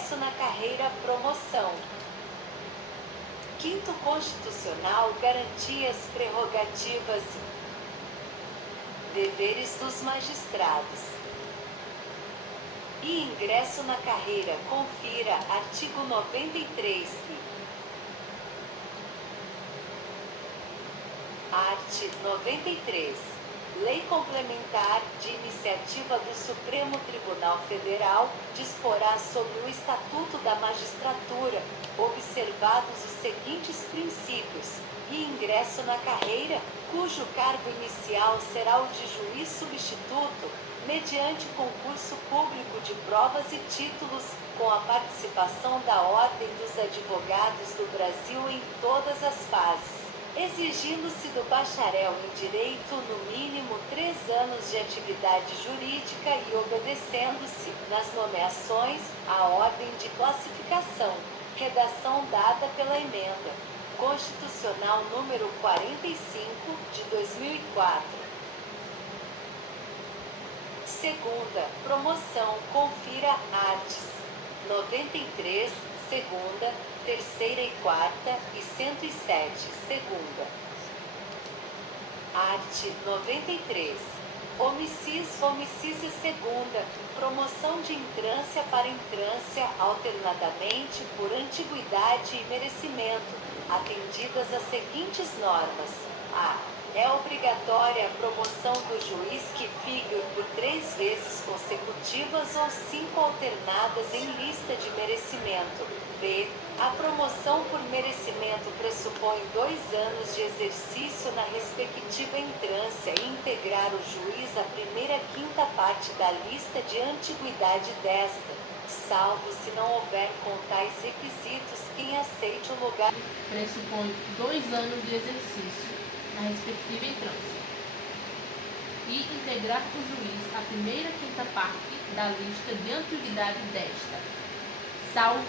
ingresso na carreira promoção. Quinto constitucional, garantias, prerrogativas e deveres dos magistrados. E ingresso na carreira, confira artigo 93 art. 93. Lei Complementar de Iniciativa do Supremo Tribunal Federal disporá sobre o Estatuto da Magistratura, observados os seguintes princípios: e ingresso na carreira, cujo cargo inicial será o de juiz substituto, mediante concurso público de provas e títulos, com a participação da Ordem dos Advogados do Brasil em todas as fases, exigindo-se do bacharel em Direito no mínimo 3 anos de atividade jurídica e obedecendo-se, nas nomeações, à ordem de classificação. Redação dada pela Emenda Constitucional número 45, de 2004. Segunda, promoção, confira artes. 93, segunda, terceira e quarta, e 107, segunda. Art. 93. Homicício segunda, promoção de entrância para entrância alternadamente por antiguidade e merecimento, atendidas as seguintes normas. A. É obrigatória a promoção do juiz que figure por 3 vezes consecutivas ou 5 alternadas em lista de merecimento. B. A promoção por merecimento pressupõe 2 anos de exercício na respectiva entrância e integrar o juiz a primeira quinta parte da lista de antiguidade desta, salvo se não houver com tais requisitos quem aceite o lugar. Pressupõe 2 anos de exercício na respectiva entrância e integrar o juiz a primeira quinta parte da lista de antiguidade desta, salvo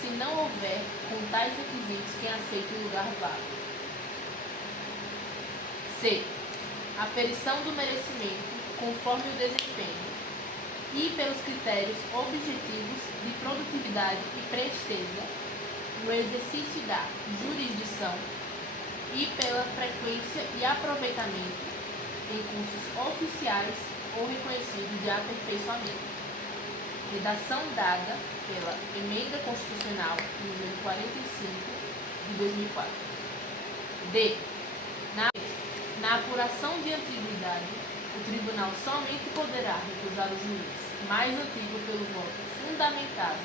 se não houver com tais requisitos quem aceite o lugar vago. C. Aferição do merecimento conforme o desempenho e pelos critérios objetivos de produtividade e presteza no exercício da jurisdição e pela frequência e aproveitamento em cursos oficiais ou reconhecidos de aperfeiçoamento. Redação dada pela Emenda Constitucional número 45 de 2004. D. Na apuração de antiguidade, o tribunal somente poderá recusar o juiz mais antigo pelo voto fundamentado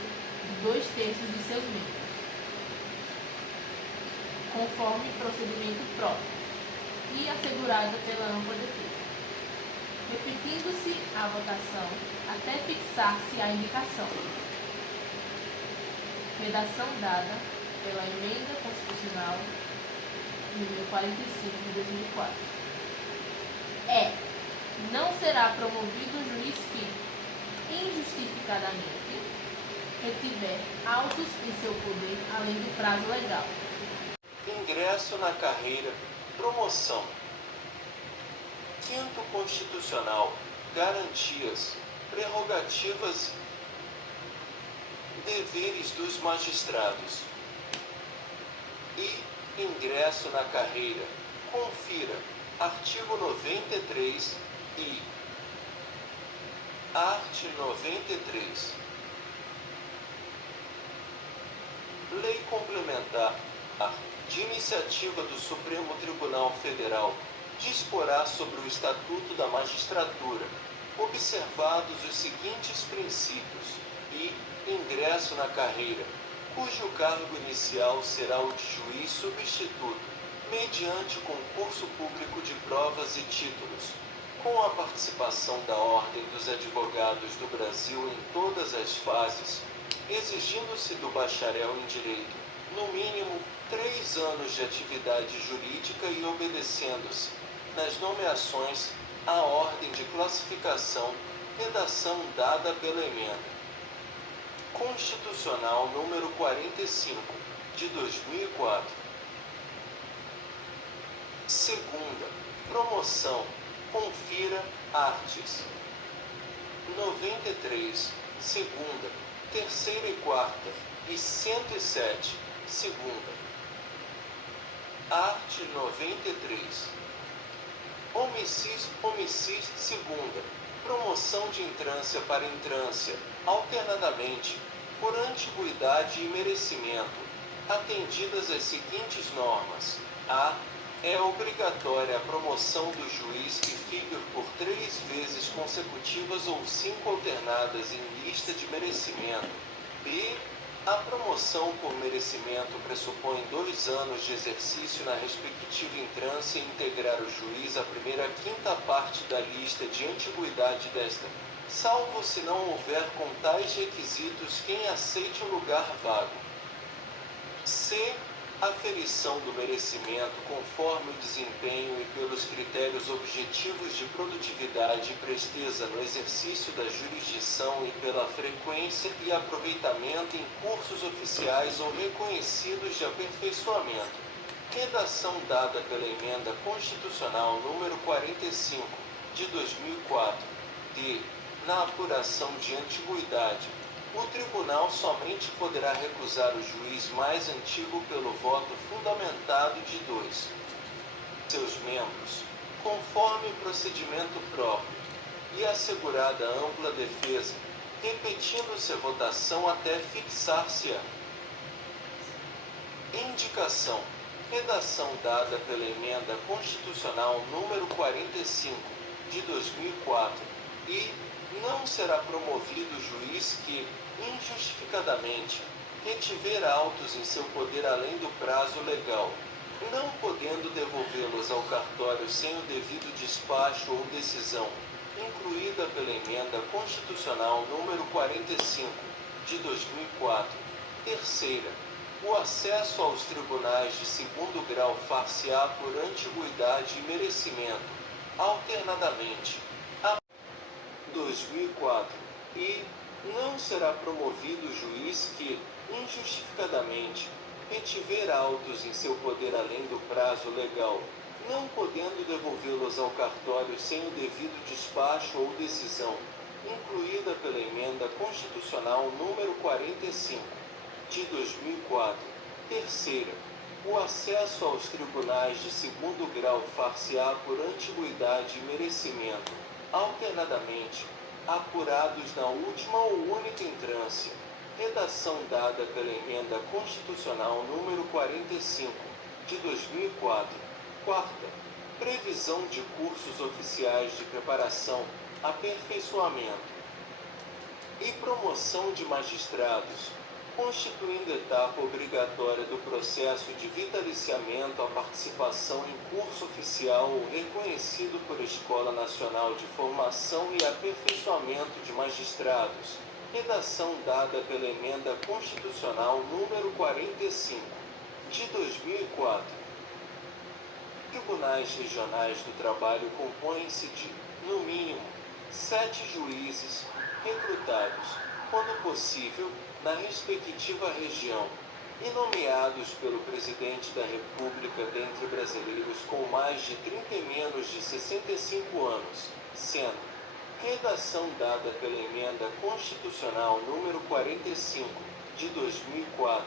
de 2/3 de seus membros, conforme procedimento próprio e assegurada pela ampla defesa, repetindo-se a votação até fixar-se a indicação. Redação dada pela Emenda Constitucional número 45 de 2004. Não será promovido o juiz que, injustificadamente, retiver autos em seu poder além do prazo legal. Ingresso na carreira, promoção. Quinto constitucional, garantias, prerrogativas, deveres dos magistrados. E ingresso na carreira, confira artigo 93 e art. 93. Lei Complementar de Iniciativa do Supremo Tribunal Federal disporá sobre o Estatuto da Magistratura, observados os seguintes princípios, e ingresso na carreira, cujo cargo inicial será o de juiz substituto, mediante concurso público de provas e títulos, com a participação da Ordem dos Advogados do Brasil em todas as fases, exigindo-se do bacharel em Direito, no mínimo, 3 anos de atividade jurídica e obedecendo-se, nas nomeações, à ordem de classificação, redação dada pela Emenda Constitucional número 45, de 2004. Segunda, promoção, confira artes. 93, segunda, terceira e quarta, e 107, segunda. Art. 93. Homicídio, segunda. Promoção de entrância para entrância, alternadamente, por antiguidade e merecimento, atendidas as seguintes normas. A. É obrigatória a promoção do juiz que fique por 3 vezes consecutivas ou 5 alternadas em lista de merecimento. B. A promoção por merecimento pressupõe 2 anos de exercício na respectiva entrância e integrar o juiz à primeira quinta parte da lista de antiguidade desta, salvo se não houver com tais requisitos quem aceite o lugar vago. C. Aferição do merecimento conforme o desempenho e pelos critérios objetivos de produtividade e presteza no exercício da jurisdição e pela frequência e aproveitamento em cursos oficiais ou reconhecidos de aperfeiçoamento. Redação dada pela Emenda Constitucional número 45, de 2004. D. Na apuração de antiguidade, o tribunal somente poderá recusar o juiz mais antigo pelo voto fundamentado de 2 seus membros, conforme o procedimento próprio, e assegurada ampla defesa, repetindo-se a votação até fixar-se a indicação. Redação dada pela Emenda Constitucional número 45, de 2004, e não será promovido o juiz que, injustificadamente, retiver autos em seu poder além do prazo legal, não podendo devolvê-los ao cartório sem o devido despacho ou decisão, incluída pela Emenda Constitucional número 45, de 2004. Terceira, o acesso aos tribunais de segundo grau far-se-á por antiguidade e merecimento, alternadamente, 2004, e não será promovido o juiz que, injustificadamente, retiver autos em seu poder além do prazo legal, não podendo devolvê-los ao cartório sem o devido despacho ou decisão, incluída pela Emenda Constitucional número 45, de 2004. Terceira, o acesso aos tribunais de segundo grau far-se-á por antiguidade e merecimento, alternadamente, apurados na última ou única entrância. Redação dada pela Emenda Constitucional número 45, de 2004. Quarta, previsão de cursos oficiais de preparação, aperfeiçoamento e promoção de magistrados, constituindo etapa obrigatória do processo de vitaliciamento a participação em curso oficial ou reconhecido por Escola Nacional de Formação e Aperfeiçoamento de Magistrados. Redação dada pela Emenda Constitucional número 45, de 2004. Tribunais Regionais do Trabalho compõem-se de, no mínimo, 7 juízes, recrutados, quando possível, na respectiva região, e nomeados pelo Presidente da República dentre brasileiros com mais de 30 e menos de 65 anos, sendo redação dada pela Emenda Constitucional número 45, de 2004,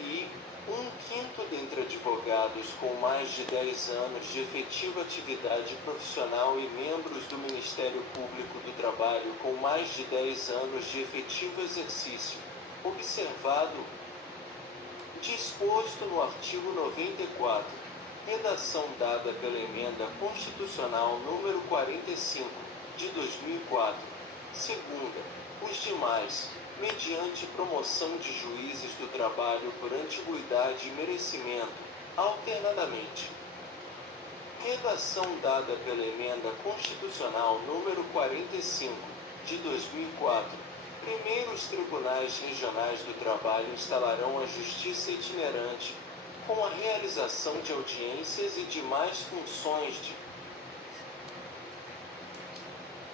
e 1/5 dentre advogados com mais de 10 anos de efetiva atividade profissional e membros do Ministério Público do Trabalho com mais de 10 anos de efetivo exercício, observado disposto no artigo 94, redação dada pela Emenda Constitucional número 45, de 2004. Segunda, os demais, mediante promoção de juízes do trabalho por antiguidade e merecimento, alternadamente. Redação dada pela Emenda Constitucional número 45, de 2004. Primeiro, os tribunais regionais do trabalho instalarão a justiça itinerante, com a realização de audiências e demais funções de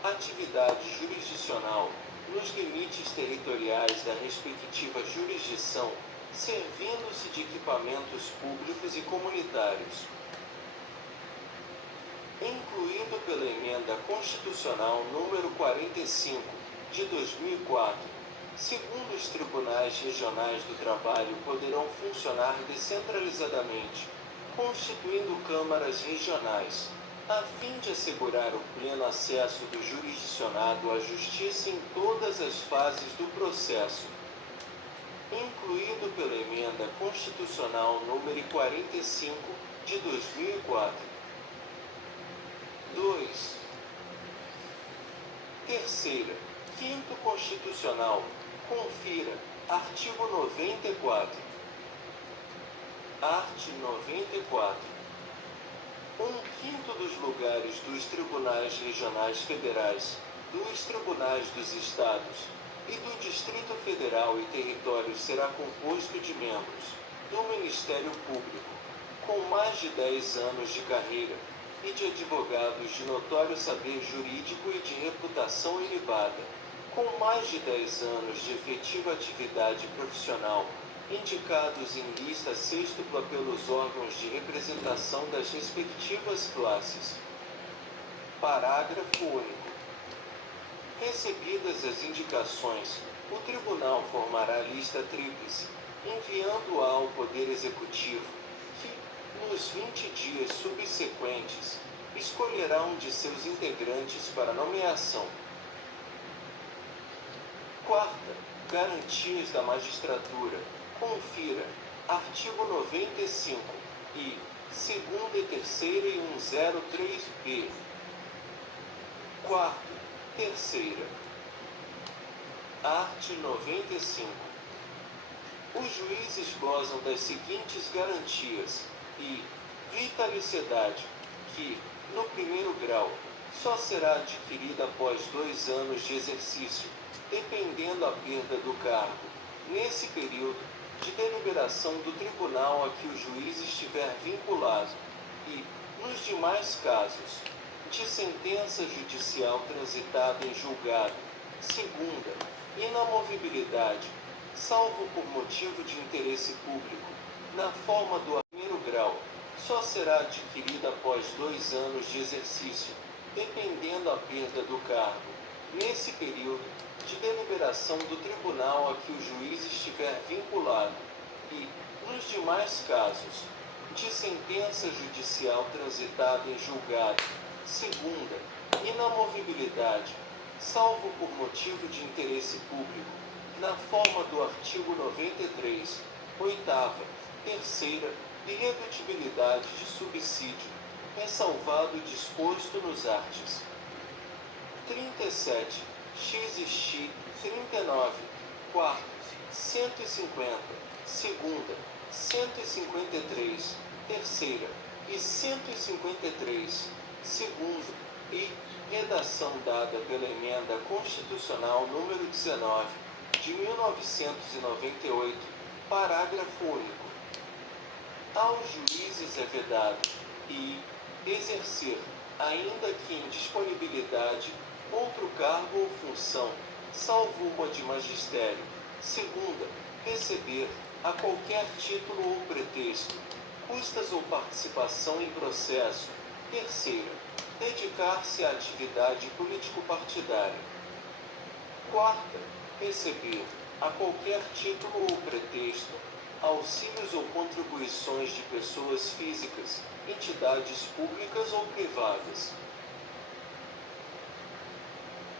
atividade jurisdicional, nos limites territoriais da respectiva jurisdição, servindo-se de equipamentos públicos e comunitários. Incluído pela Emenda Constitucional número 45, de 2004. Segundo, os tribunais regionais do trabalho poderão funcionar descentralizadamente, constituindo câmaras regionais, a fim de assegurar o pleno acesso do jurisdicionado à justiça em todas as fases do processo. Incluído pela Emenda Constitucional número 45, de 2004. 2. Terceira, quinto constitucional. Confira, artigo 94. Art. 94. Um quinto dos lugares dos tribunais regionais federais, dos tribunais dos estados e do Distrito Federal e Territórios será composto de membros do Ministério Público, com mais de 10 anos de carreira, e de advogados de notório saber jurídico e de reputação ilibada, com mais de 10 anos de efetiva atividade profissional, indicados em lista sêxtupla pelos órgãos de representação das respectivas classes. Parágrafo único. Recebidas as indicações, o Tribunal formará lista tríplice, enviando-a ao Poder Executivo, que, nos 20 dias subsequentes, escolherá um de seus integrantes para nomeação. Quarta, garantias da magistratura. Confira, artigo 95 e segunda e terceira e 103b. Quarto, terceira. Art. 95. Os juízes gozam das seguintes garantias e vitaliciedade, que, no primeiro grau, só será adquirida após 2 anos de exercício, dependendo a perda do cargo, nesse período, de deliberação do tribunal a que o juiz estiver vinculado, e, nos demais casos, de sentença judicial transitada em julgado. Segunda, inamovibilidade, salvo por motivo de interesse público, na forma do primeiro grau, só será adquirida após 2 anos de exercício, dependendo a perda do cargo, nesse período, de deliberação do tribunal a que o juiz estiver vinculado, e, nos demais casos, de sentença judicial transitada em julgado. Segunda, inamovibilidade, salvo por motivo de interesse público, na forma do artigo 93, oitava, terceira, irredutibilidade de subsídio, ressalvado o disposto nos artes 37, x e x, 39, quarto, 150, segunda, 153, terceira e 153, segundo, e redação dada pela Emenda Constitucional número 19, de 1998, parágrafo único. Aos juízes é vedado e exercer, ainda que em disponibilidade, outro cargo ou função, salvo uma de magistério. Segunda, receber, a qualquer título ou pretexto, custas ou participação em processo. Terceira, dedicar-se à atividade político-partidária. Quarta, receber, a qualquer título ou pretexto, auxílios ou contribuições de pessoas físicas, entidades públicas ou privadas.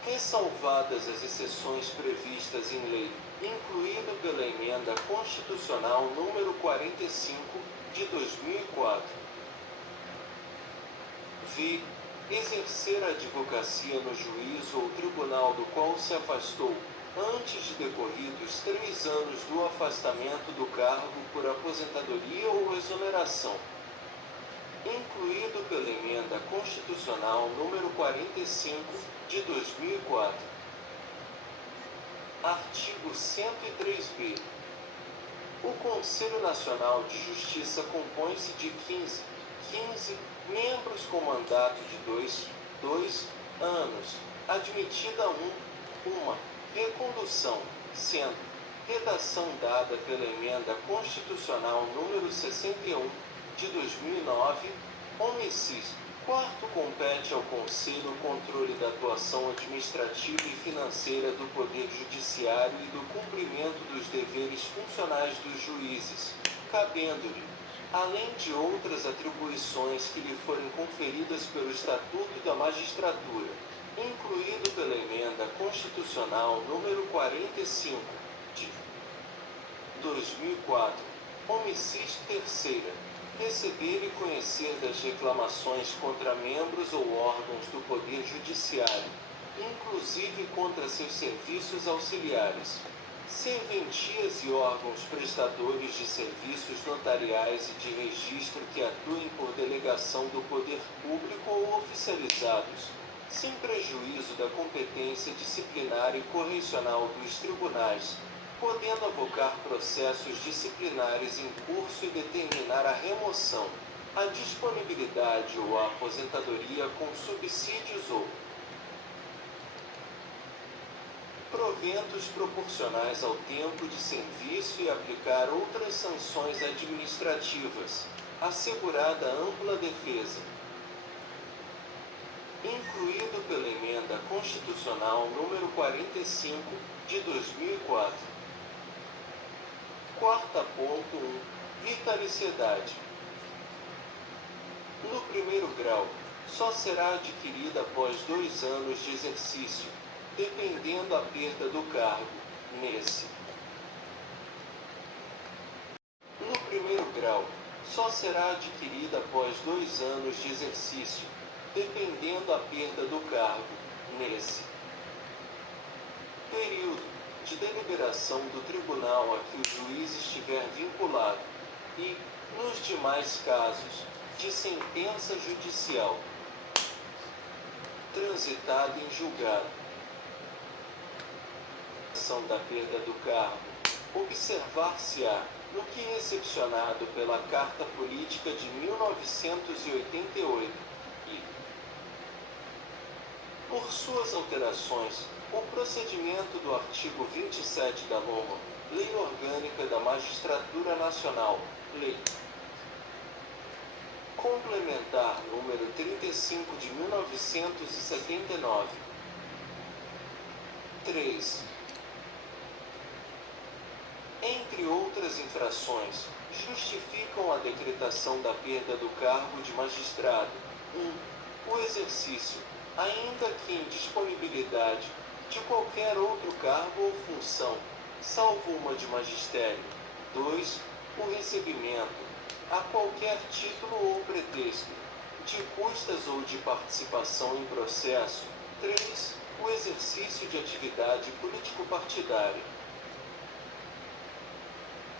Ressalvadas as exceções previstas em lei, incluído pela Emenda Constitucional número 45, de 2004. V. Exercer a advocacia no juízo ou tribunal do qual se afastou, antes de decorridos 3 anos do afastamento do cargo por aposentadoria ou exoneração. Incluído pela Emenda Constitucional número 45, de 2004. Artigo 103b. O Conselho Nacional de Justiça compõe-se de 15 membros com mandato de 2 anos, admitida uma recondução, sendo redação dada pela Emenda Constitucional número 61, de 2009, Quarto, compete ao Conselho o controle da atuação administrativa e financeira do Poder Judiciário e do cumprimento dos deveres funcionais dos juízes, cabendo-lhe, além de outras atribuições que lhe forem conferidas pelo Estatuto da Magistratura, incluído pela Emenda Constitucional número 45, de 2004, omissiste terceira, receber e conhecer das reclamações contra membros ou órgãos do Poder Judiciário, inclusive contra seus serviços auxiliares, serventias e órgãos prestadores de serviços notariais e de registro que atuem por delegação do poder público ou oficializados, sem prejuízo da competência disciplinar e correicional dos tribunais, podendo avocar processos disciplinares em curso e determinar a remoção, a disponibilidade ou a aposentadoria com subsídios ou proventos proporcionais ao tempo de serviço e aplicar outras sanções administrativas, assegurada ampla defesa, incluído pela Emenda Constitucional número 45, de 2004. Quarta ponto 1. Vitaliciedade. No primeiro grau, só será adquirida após 2 anos de exercício, dependendo a perda do cargo, nesse. No primeiro grau, só será adquirida após 2 anos de exercício, dependendo a perda do cargo, nesse período de deliberação do tribunal a que o juiz estiver vinculado, e, nos demais casos, de sentença judicial transitada em julgado. Da perda do cargo, observar-se-á, no que recepcionado pela Carta Política de 1988, e, por suas alterações, o procedimento do artigo 27 da LOMA, Lei Orgânica da Magistratura Nacional, Lei Complementar número 35 de 1979. 3. Entre outras infrações, justificam a decretação da perda do cargo de magistrado. 1. O exercício, ainda que em disponibilidade, de qualquer outro cargo ou função, salvo uma de magistério. 2. O recebimento, a qualquer título ou pretexto, de custas ou de participação em processo. 3. O exercício de atividade político-partidária.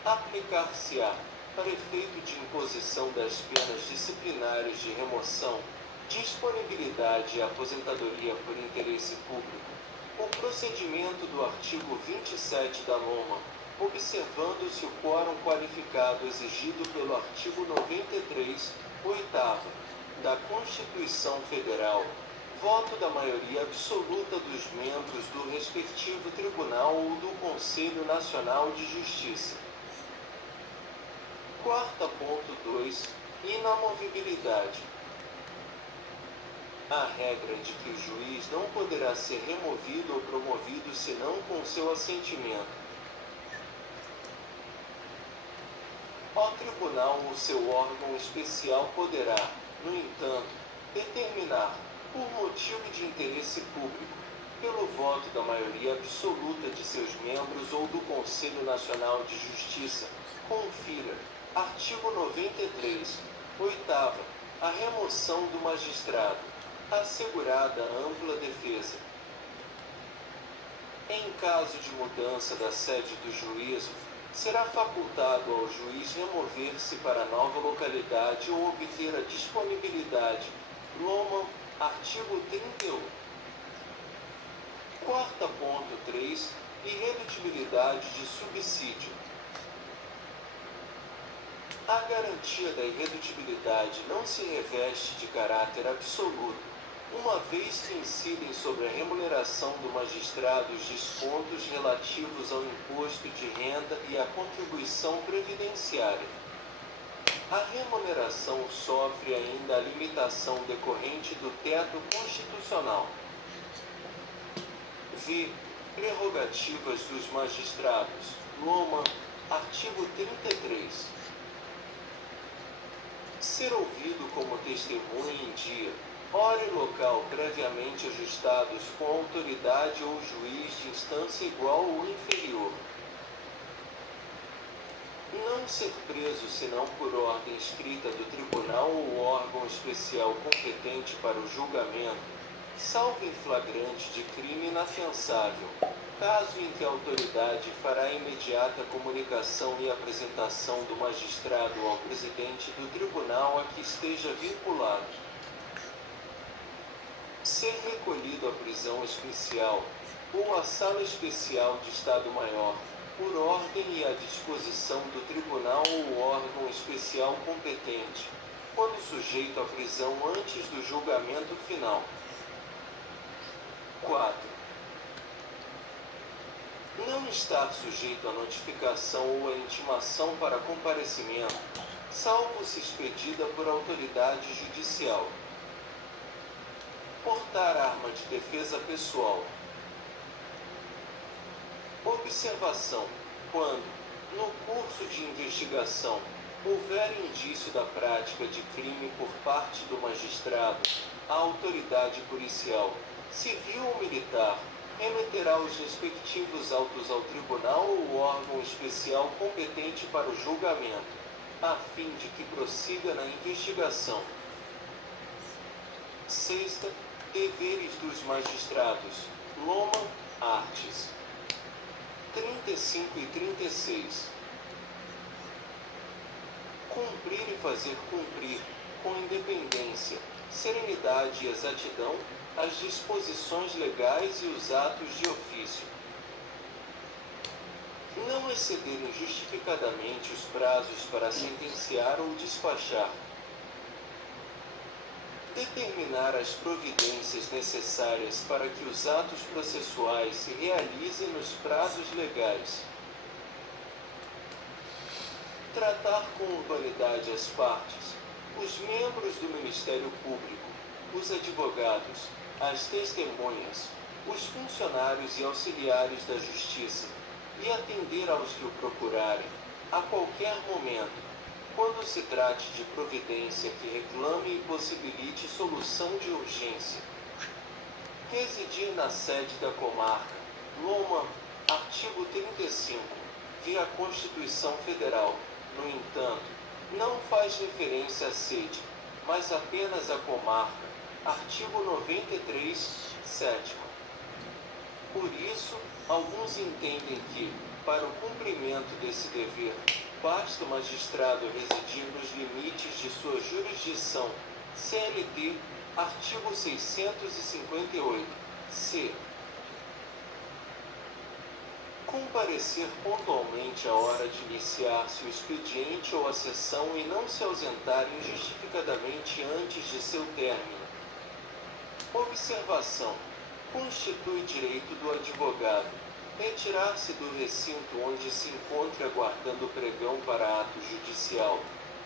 Aplicar-se-á, para efeito de imposição das penas disciplinares de remoção, disponibilidade e aposentadoria por interesse público, o procedimento do artigo 27 da LOMA, observando-se o quórum qualificado exigido pelo artigo 93, 8º, da Constituição Federal, voto da maioria absoluta dos membros do respectivo tribunal ou do Conselho Nacional de Justiça. Quarta ponto 2. Inamovibilidade. A regra de que o juiz não poderá ser removido ou promovido senão com seu assentimento. O tribunal ou seu órgão especial poderá, no entanto, determinar, por motivo de interesse público, pelo voto da maioria absoluta de seus membros ou do Conselho Nacional de Justiça, confira, artigo 93, 8º, a remoção do magistrado, assegurada ampla defesa. Em caso de mudança da sede do juízo, será facultado ao juiz remover-se para nova localidade ou obter a disponibilidade. LOMA, artigo 31. Quarta ponto 3. Irredutibilidade de subsídio. A garantia da irredutibilidade não se reveste de caráter absoluto, uma vez que incidem sobre a remuneração do magistrado os descontos relativos ao imposto de renda e à contribuição previdenciária. A remuneração sofre ainda a limitação decorrente do teto constitucional. V. Prerrogativas dos magistrados. Loma, artigo 33. Ser ouvido como testemunha em dia, hora e local previamente ajustados com autoridade ou juiz de instância igual ou inferior. Não ser preso senão por ordem escrita do tribunal ou órgão especial competente para o julgamento, salvo em flagrante de crime inafiançável, caso em que a autoridade fará imediata comunicação e apresentação do magistrado ao presidente do tribunal a que esteja vinculado. Ser recolhido à prisão especial, ou à sala especial de Estado-Maior, por ordem e à disposição do tribunal ou órgão especial competente, quando sujeito à prisão antes do julgamento final. 4. Não estar sujeito à notificação ou à intimação para comparecimento, salvo se expedida por autoridade judicial. Portar arma de defesa pessoal. Observação: quando, no curso de investigação, houver indício da prática de crime por parte do magistrado, a autoridade policial, civil ou militar, remeterá os respectivos autos ao tribunal ou órgão especial competente para o julgamento, a fim de que prossiga na investigação. 6. Deveres dos magistrados. Loma, artes. 35 e 36. Cumprir e fazer cumprir, com independência, serenidade e exatidão, as disposições legais e os atos de ofício. Não exceder injustificadamente os prazos para sentenciar ou despachar. Determinar as providências necessárias para que os atos processuais se realizem nos prazos legais. Tratar com urbanidade as partes, os membros do Ministério Público, os advogados, as testemunhas, os funcionários e auxiliares da Justiça, e atender aos que o procurarem, a qualquer momento, quando se trate de providência que reclame e possibilite solução de urgência. Residir na sede da comarca. Loma, artigo 35, via Constituição Federal, no entanto, não faz referência à sede, mas apenas à comarca. Artigo 93, 7. Por isso, alguns entendem que, para o cumprimento desse dever, basta o magistrado residir nos limites de sua jurisdição. CLT, artigo 658, c. Comparecer pontualmente à hora de iniciar-se o expediente ou a sessão e não se ausentar injustificadamente antes de seu término. Observação: constitui direito do advogado retirar-se do recinto onde se encontre aguardando o pregão para ato judicial,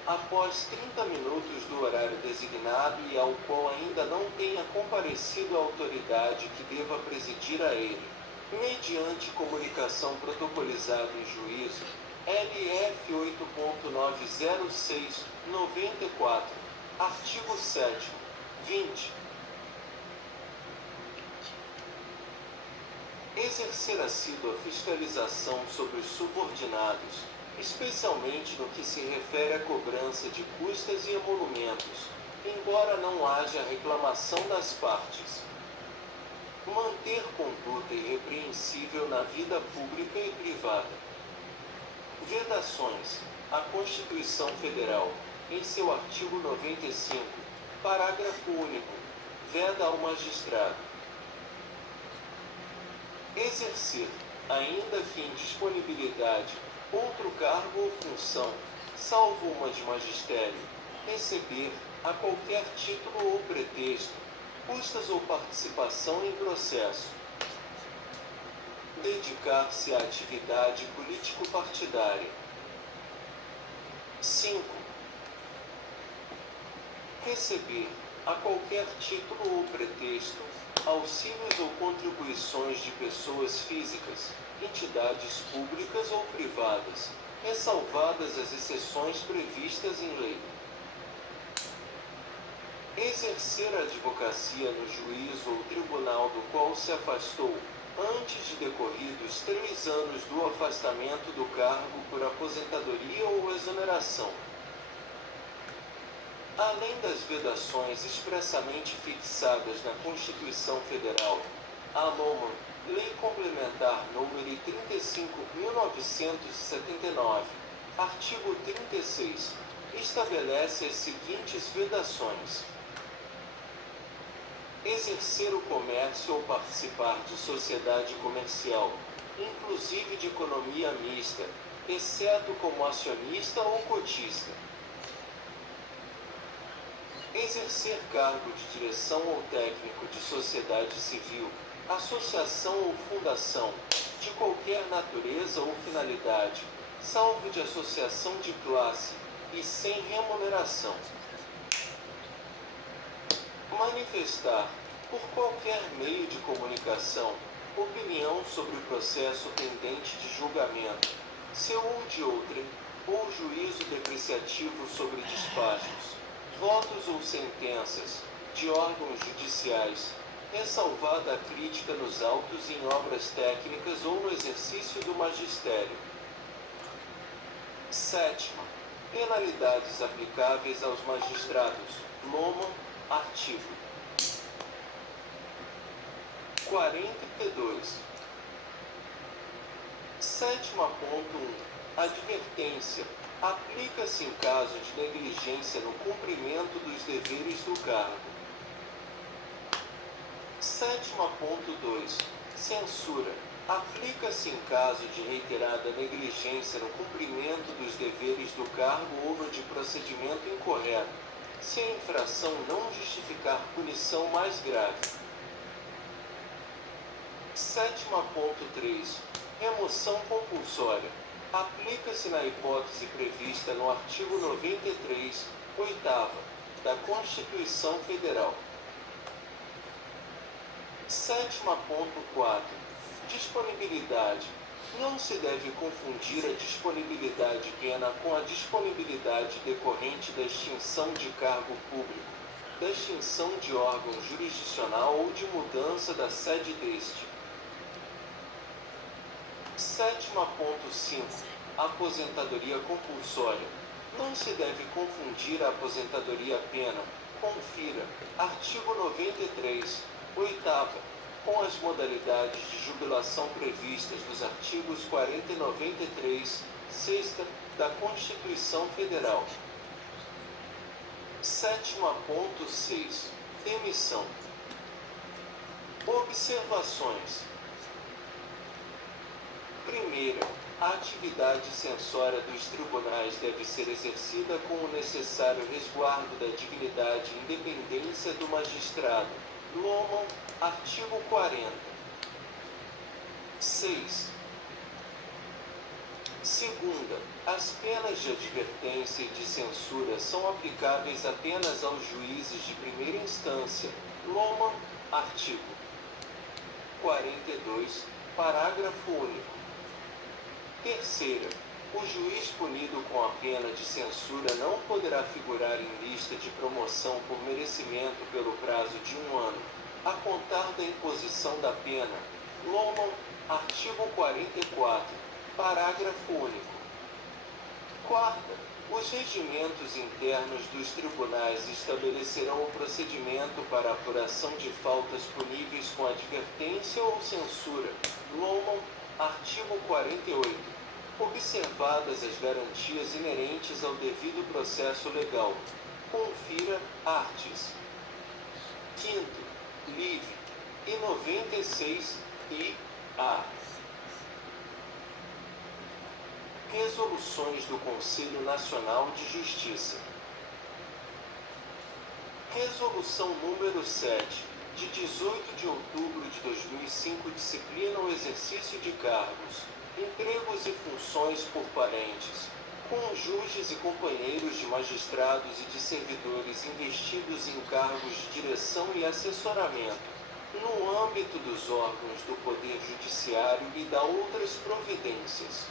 após 30 minutos do horário designado e ao qual ainda não tenha comparecido a autoridade que deva presidir a ele, mediante comunicação protocolizada em juízo, LF 8.906/94, artigo 7º, 20. Exercer assídua fiscalização sobre os subordinados, especialmente no que se refere à cobrança de custas e emolumentos, embora não haja reclamação das partes. Manter conduta irrepreensível na vida pública e privada. Vedações. A Constituição Federal, em seu artigo 95, parágrafo único, veda ao magistrado exercer, ainda que em disponibilidade, outro cargo ou função, salvo uma de magistério, receber, a qualquer título ou pretexto, custas ou participação em processo. Dedicar-se à atividade político-partidária. 5. Receber, a qualquer título ou pretexto, auxílios ou contribuições de pessoas físicas, entidades públicas ou privadas, ressalvadas as exceções previstas em lei. Exercer a advocacia no juízo ou tribunal do qual se afastou, antes de decorridos 3 anos do afastamento do cargo por aposentadoria ou exoneração. Além das vedações expressamente fixadas na Constituição Federal, a LOMAN, Lei Complementar nº 35.979, artigo 36, estabelece as seguintes vedações: exercer o comércio ou participar de sociedade comercial, inclusive de economia mista, exceto como acionista ou cotista. Exercer cargo de direção ou técnico de sociedade civil, associação ou fundação, de qualquer natureza ou finalidade, salvo de associação de classe, e sem remuneração. Manifestar, por qualquer meio de comunicação, opinião sobre o processo pendente de julgamento, seu ou de outrem, ou juízo depreciativo sobre despachos, votos ou sentenças, de órgãos judiciais, ressalvada a crítica nos autos e em obras técnicas ou no exercício do magistério. 7. Penalidades aplicáveis aos magistrados. LOMAN, artigo 42. 7.1. Advertência. Aplica-se em caso de negligência no cumprimento dos deveres do cargo. 7.2. Censura. Aplica-se em caso de reiterada negligência no cumprimento dos deveres do cargo ou no de procedimento incorreto, se a infração não justificar punição mais grave. 7.3. Remoção compulsória. Aplica-se na hipótese prevista no artigo 93, 8ª, da Constituição Federal. 7.4. Disponibilidade. Não se deve confundir a disponibilidade pena com a disponibilidade decorrente da extinção de cargo público, da extinção de órgão jurisdicional ou de mudança da sede deste. 7.5. Aposentadoria compulsória. Não se deve confundir a aposentadoria pena, confira, artigo 93, 8ª, com as modalidades de jubilação previstas nos artigos 40 e 93, 6ª, da Constituição Federal. 7.6. Demissão. Observações. Primeira, a atividade censória dos tribunais deve ser exercida com o necessário resguardo da dignidade e independência do magistrado. LOMAN, artigo 40. 6. Segunda, as penas de advertência e de censura são aplicáveis apenas aos juízes de primeira instância. LOMAN, artigo 42, parágrafo único. Terceira, o juiz punido com a pena de censura não poderá figurar em lista de promoção por merecimento pelo prazo de 1 ano, a contar da imposição da pena. LOMAN, artigo 44, parágrafo único. Quarta, os regimentos internos dos tribunais estabelecerão o procedimento para apuração de faltas puníveis com advertência ou censura. LOMAN, artigo 48. Observadas as garantias inerentes ao devido processo legal. Confira artes. Quinto, livre. E 96 e a. Resoluções do Conselho Nacional de Justiça. Resolução número 7, de 18 de outubro de 2005, disciplina o exercício de cargos, empregos e funções por parentes, cônjuges e companheiros de magistrados e de servidores investidos em cargos de direção e assessoramento, no âmbito dos órgãos do Poder Judiciário e da outras providências.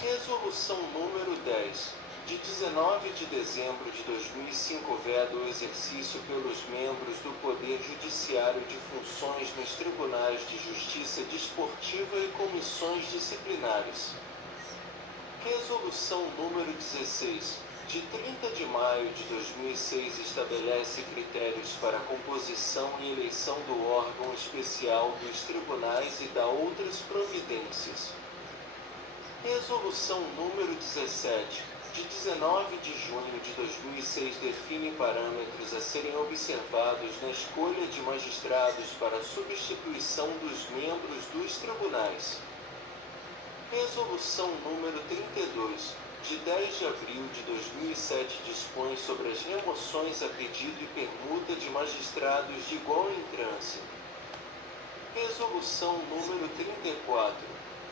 Resolução número 10, de 19 de dezembro de 2005 veda o exercício pelos membros do Poder Judiciário de funções nos tribunais de justiça desportiva e comissões disciplinares. Resolução número 16, de 30 de maio de 2006 estabelece critérios para a composição e eleição do órgão especial dos tribunais e da outras providências. Resolução número 17, de 19 de junho de 2006 define parâmetros a serem observados na escolha de magistrados para a substituição dos membros dos tribunais. Resolução número 32, de 10 de abril de 2007 dispõe sobre as remoções a pedido e permuta de magistrados de igual entrância. Resolução número 34,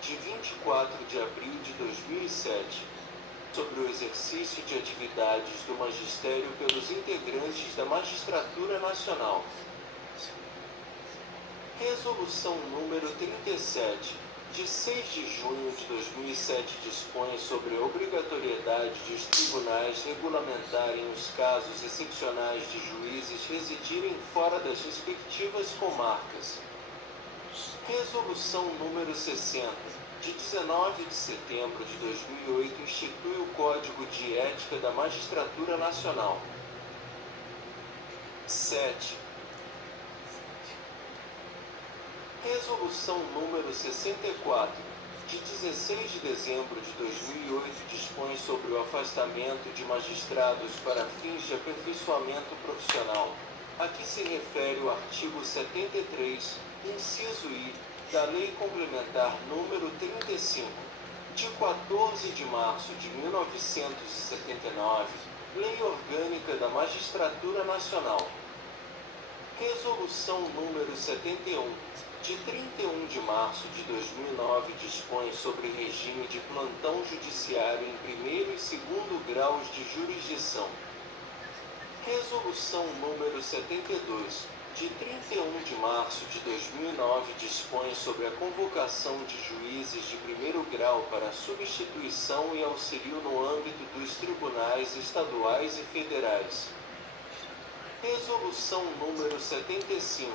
de 24 de abril de 2007, sobre o exercício de atividades do magistério pelos integrantes da Magistratura Nacional. Resolução número 37, de 6 de junho de 2007 dispõe sobre a obrigatoriedade de os tribunais regulamentarem os casos excepcionais de juízes residirem fora das respectivas comarcas. Resolução número 60, de 19 de setembro de 2008 institui o Código de Ética da Magistratura Nacional. 7. Resolução número 64, de 16 de dezembro de 2008 dispõe sobre o afastamento de magistrados para fins de aperfeiçoamento profissional, a que se refere o artigo 73, inciso I, da Lei Complementar número 35, de 14 de março de 1979, Lei Orgânica da Magistratura Nacional. Resolução número 71, de 31 de março de 2009 dispõe sobre regime de plantão judiciário em primeiro e segundo graus de jurisdição. Resolução número 72, de 31 de março de 2009 dispõe sobre a convocação de juízes de primeiro grau para substituição e auxílio no âmbito dos tribunais estaduais e federais. Resolução número 75,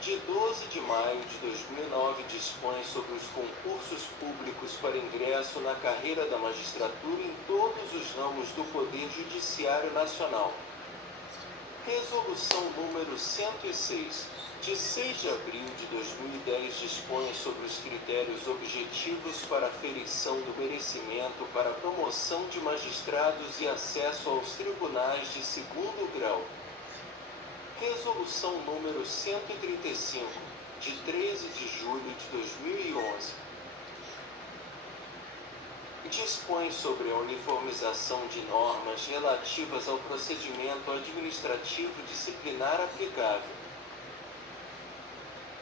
de 12 de maio de 2009 dispõe sobre os concursos públicos para ingresso na carreira da magistratura em todos os ramos do Poder Judiciário Nacional. Resolução número 106, de 6 de abril de 2010 dispõe sobre os critérios objetivos para a aferição do merecimento para a promoção de magistrados e acesso aos tribunais de segundo grau. Resolução número 135, de 13 de julho de 2011. Dispõe sobre a uniformização de normas relativas ao procedimento administrativo disciplinar aplicável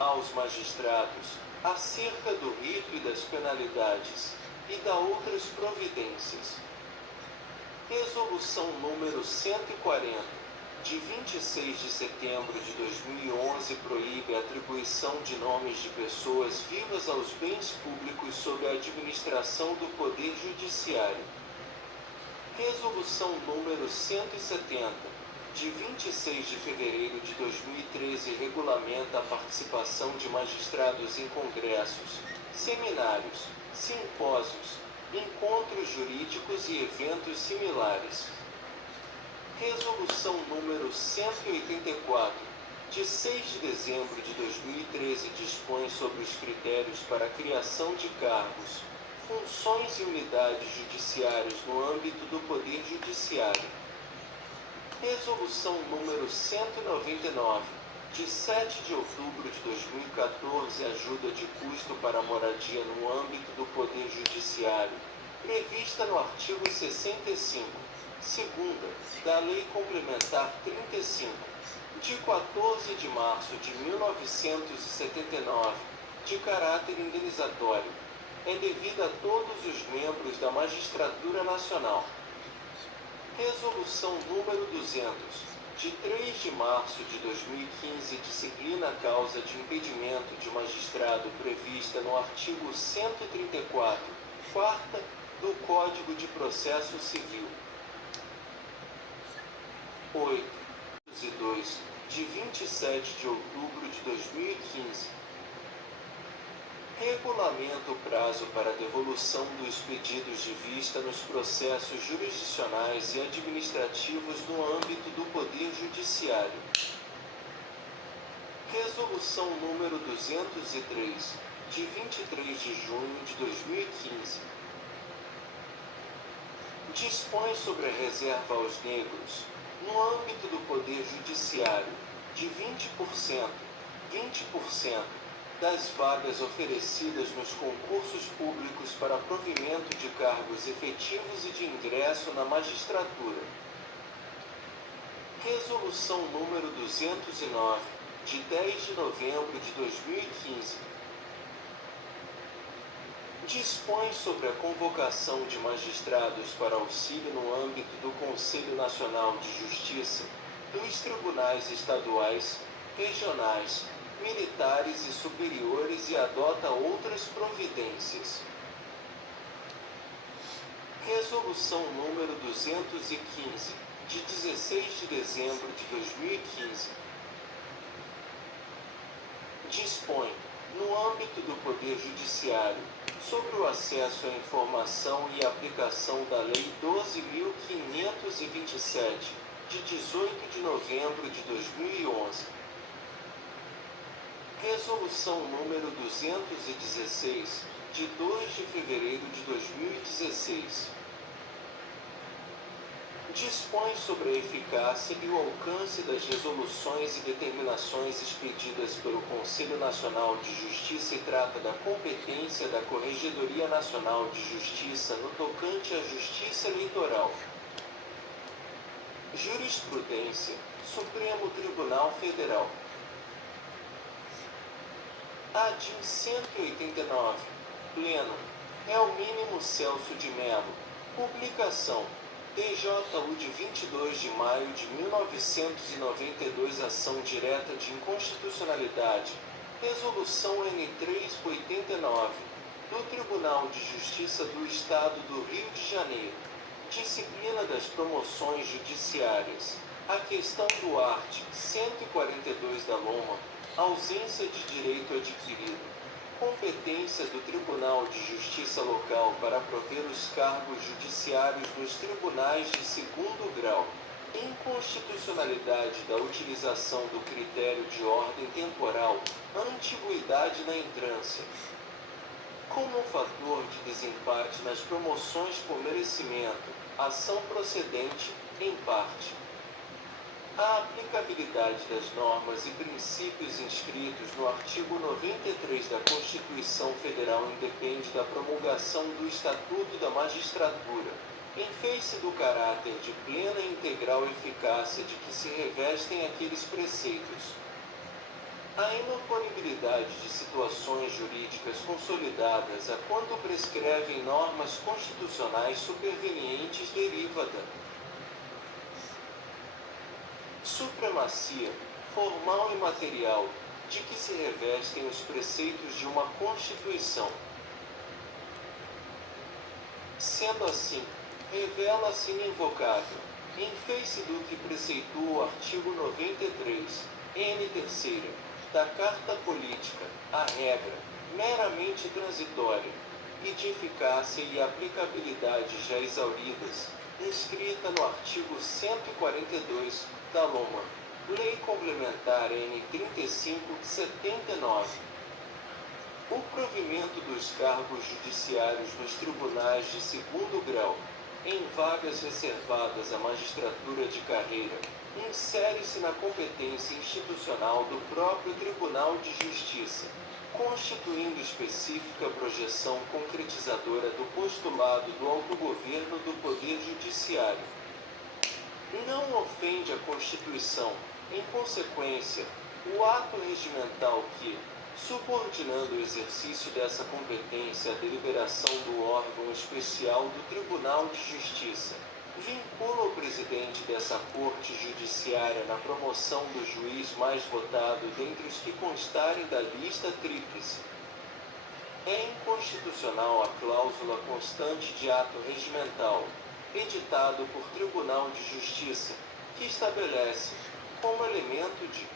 aos magistrados, acerca do rito e das penalidades, e da outras providências. Resolução número 140, de 26 de setembro de 2011 proíbe a atribuição de nomes de pessoas vivas aos bens públicos sob a administração do Poder Judiciário. Resolução número 170, de 26 de fevereiro de 2013 regulamenta a participação de magistrados em congressos, seminários, simpósios, encontros jurídicos e eventos similares. Resolução número 184, de 6 de dezembro de 2013 dispõe sobre os critérios para a criação de cargos, funções e unidades judiciárias no âmbito do Poder Judiciário. Resolução número 199, de 7 de outubro de 2014 ajuda de custo para a moradia no âmbito do Poder Judiciário, prevista no artigo 65. Segunda, da Lei Complementar 35, de 14 de março de 1979, de caráter indenizatório, é devida a todos os membros da Magistratura Nacional. Resolução número 200, de 3 de março de 2015, disciplina a causa de impedimento de magistrado prevista no artigo 134, quarta, do Código de Processo Civil. 802, de 27 de outubro de 2015. Regulamenta o prazo para devolução dos pedidos de vista nos processos jurisdicionais e administrativos no âmbito do Poder Judiciário. Resolução número 203, de 23 de junho de 2015. Dispõe sobre a reserva aos negros, no âmbito do Poder Judiciário, de 20% das vagas oferecidas nos concursos públicos para provimento de cargos efetivos e de ingresso na magistratura. Resolução número 209, de 10 de novembro de 2015. Dispõe sobre a convocação de magistrados para auxílio no âmbito do Conselho Nacional de Justiça, dos tribunais estaduais, regionais, militares e superiores e adota outras providências. Resolução número 215, de 16 de dezembro de 2015. Dispõe, no âmbito do Poder Judiciário, sobre o acesso à informação e aplicação da Lei 12.527, de 18 de novembro de 2011. Resolução número 216, de 2 de fevereiro de 2016. Dispõe sobre a eficácia e o alcance das resoluções e determinações expedidas pelo Conselho Nacional de Justiça e trata da competência da Corregedoria Nacional de Justiça no tocante à Justiça Eleitoral. Jurisprudência, Supremo Tribunal Federal. ADIM 189, Pleno, é o mínimo Celso de Mello, publicação, TJU de 22 de maio de 1992, ação direta de inconstitucionalidade, resolução N389, do Tribunal de Justiça do Estado do Rio de Janeiro, disciplina das promoções judiciárias, a questão do art. 142 da LOMA, ausência de direito adquirido, competência do Tribunal de Justiça Local para prover os cargos judiciários nos tribunais de segundo grau, inconstitucionalidade da utilização do critério de ordem temporal, antiguidade na entrância, como um fator de desempate nas promoções por merecimento, ação procedente, em parte. A aplicabilidade das normas e princípios inscritos no artigo 93 da Constituição Federal independe da promulgação do Estatuto da Magistratura, em face do caráter de plena e integral eficácia de que se revestem aqueles preceitos. A inoponibilidade de situações jurídicas consolidadas a quanto prescrevem normas constitucionais supervenientes deriva da supremacia, formal e material, de que se revestem os preceitos de uma Constituição. Sendo assim, revela-se inivocável, em face do que preceitua o artigo 93, n terceira, da Carta Política, a regra, meramente transitória, e de eficácia e aplicabilidade já exauridas, inscrita no artigo 142, da LOMA, Lei Complementar N. 35/79. O provimento dos cargos judiciários nos tribunais de segundo grau, em vagas reservadas à magistratura de carreira, insere-se na competência institucional do próprio Tribunal de Justiça, constituindo específica projeção concretizadora do postulado do autogoverno do Poder Judiciário. Não ofende a Constituição, em consequência, o ato regimental que, subordinando o exercício dessa competência à deliberação do órgão especial do Tribunal de Justiça. Vincula o presidente dessa Corte Judiciária na promoção do juiz mais votado dentre os que constarem da lista tríplice. É inconstitucional a cláusula constante de ato regimental, editado por Tribunal de Justiça, que estabelece, como elemento de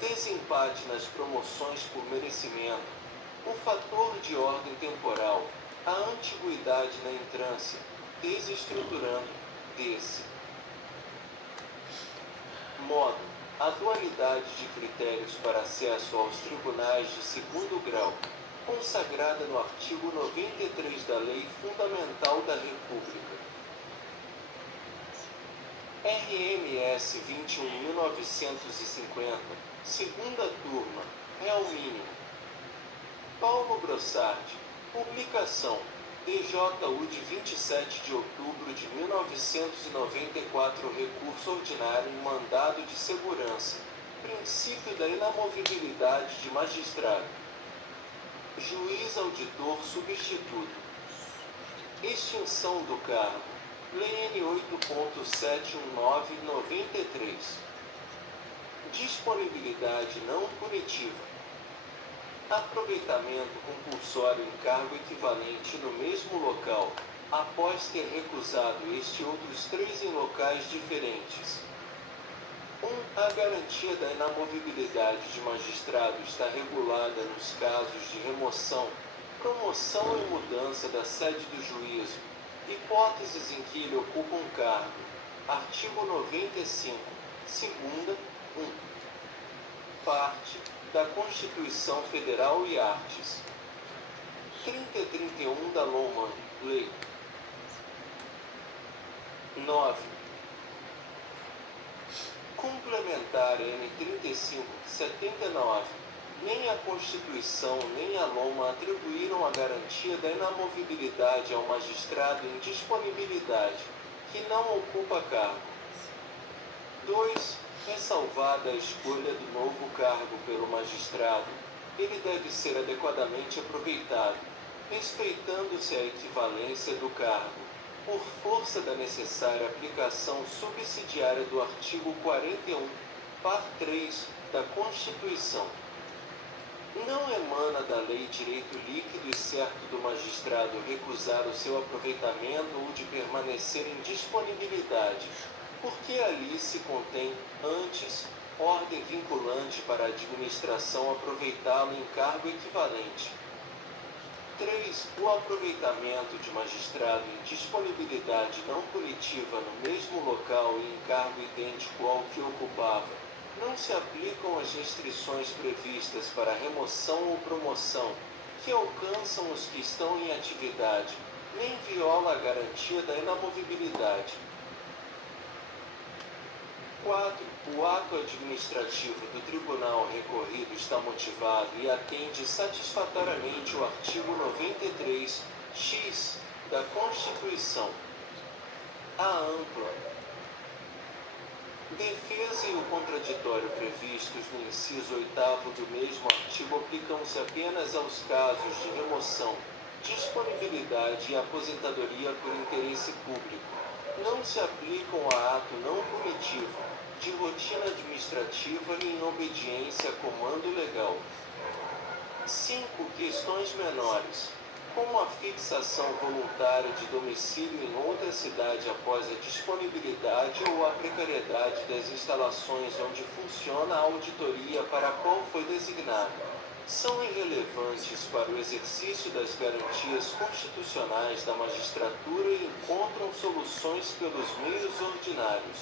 desempate nas promoções por merecimento, o fator de ordem temporal, a antiguidade na entrância, desestruturando, desse modo, a dualidade de critérios para acesso aos tribunais de segundo grau, consagrada no artigo 93 da Lei Fundamental da República. RMS 21.950, segunda turma, réu mínimo. Paulo Brossard, publicação, DJU de 27 de outubro de 1994. Recurso ordinário em mandado de segurança, princípio da inamovibilidade de magistrado. Juiz auditor substituto. Extinção do cargo. Lei N 8.719/93. Disponibilidade não punitiva. Aproveitamento compulsório em cargo equivalente no mesmo local, após ter recusado este e outros 3 em locais diferentes. 1. A garantia da inamovibilidade de magistrado está regulada nos casos de remoção, promoção e mudança da sede do juízo, hipóteses em que ele ocupa um cargo. Artigo 95, segunda, 1. Parte da Constituição Federal e artes 30 e 31 da Loman, Lei 9. Complementar N 35/79. Nem a Constituição nem a Loma atribuíram a garantia da inamovibilidade ao magistrado em disponibilidade, que não ocupa cargo. 2. Ressalvada a escolha do novo cargo pelo magistrado, ele deve ser adequadamente aproveitado, respeitando-se a equivalência do cargo, por força da necessária aplicação subsidiária do artigo 41, par 3, da Constituição. Não emana da lei direito líquido e certo do magistrado recusar o seu aproveitamento ou de permanecer em disponibilidade, porque ali se contém, antes, ordem vinculante para a administração aproveitá-lo em cargo equivalente. 3. O aproveitamento de magistrado em disponibilidade não punitiva no mesmo local e em cargo idêntico ao que ocupava. Não se aplicam as restrições previstas para remoção ou promoção, que alcançam os que estão em atividade, nem viola a garantia da inamovibilidade. 4. O ato administrativo do tribunal recorrido está motivado e atende satisfatoriamente o artigo 93-X da Constituição. A ampla defesa e o contraditório previstos no inciso 8º do mesmo artigo aplicam-se apenas aos casos de remoção, disponibilidade e aposentadoria por interesse público. Não se aplicam a ato não punitivo, de rotina administrativa e em obediência a comando legal. 5. Questões menores, como a fixação voluntária de domicílio em outra cidade após a disponibilidade ou a precariedade das instalações onde funciona a auditoria para a qual foi designado, são irrelevantes para o exercício das garantias constitucionais da magistratura e encontram soluções pelos meios ordinários.